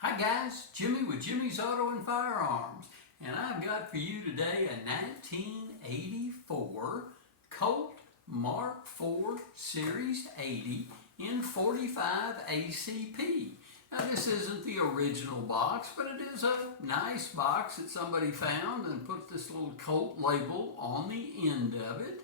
Hi guys, Jimmy with Jimmy's Auto and Firearms, and I've got for you today a 1984 Colt Mark IV Series 80 in 45 ACP. Now this isn't the original box, but it is a nice box that somebody found and put this little Colt label on the end of it.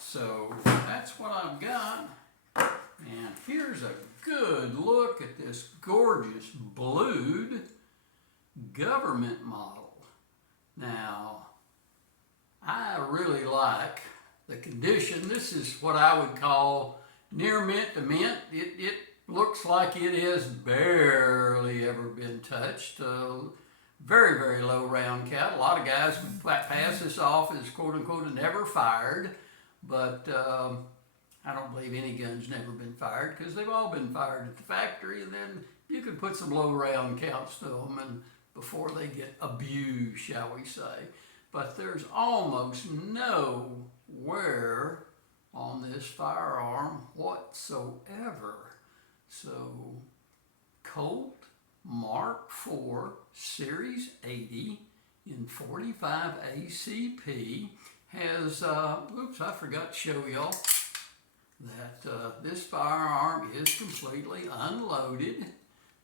So that's what I've got. And here's a good look at this gorgeous blued government model. Now, I really like the condition. This is what I would call near mint to mint. It looks like it has barely ever been touched. Very, very low round count. A lot of guys would pass this off as quote unquote never fired, but I don't believe any gun's never been fired because they've all been fired at the factory, and then you can put some low round counts to them and before they get abused, shall we say. But there's almost no wear on this firearm whatsoever. So Colt Mark IV Series 80 in 45 ACP has, oops, I forgot to show y'all that this firearm is completely unloaded,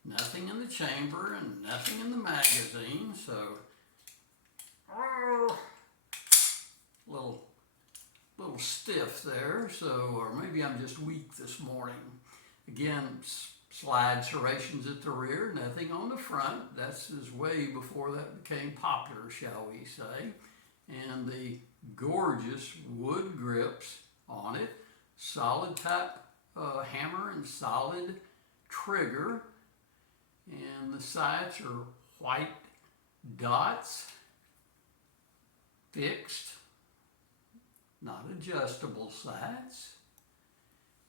nothing in the chamber and nothing in the magazine, so little stiff there, so, or maybe I'm just weak this morning. Again, slide serrations at the rear, nothing on the front. That's way before that became popular, shall we say. And the gorgeous wood grips on it. Solid type hammer and solid trigger, and the sights are white dots, fixed, not adjustable sights.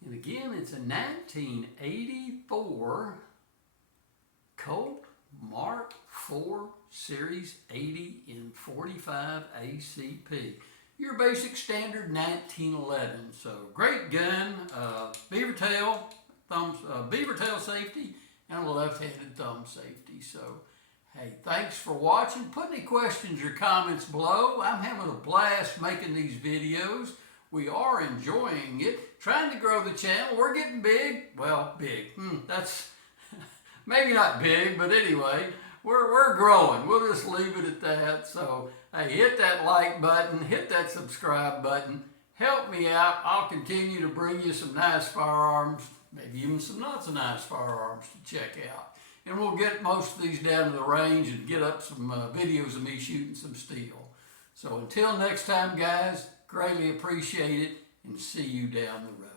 And again, it's a 1984 Colt Mark IV Series 80 in 45 ACP. Your basic standard 1911. So great gun, beaver tail safety, and a left-handed thumb safety. So hey, thanks for watching. Put any questions or comments below. I'm having a blast making these videos. We are enjoying it, trying to grow the channel. We're getting big. Well, big. That's maybe not big, but anyway, we're growing. We'll just leave it at that. So hey, hit that like button, hit that subscribe button. Help me out. I'll continue to bring you some nice firearms, maybe even some not so nice firearms to check out. And we'll get most of these down to the range and get up some videos of me shooting some steel. So until next time, guys, greatly appreciate it, and see you down the road.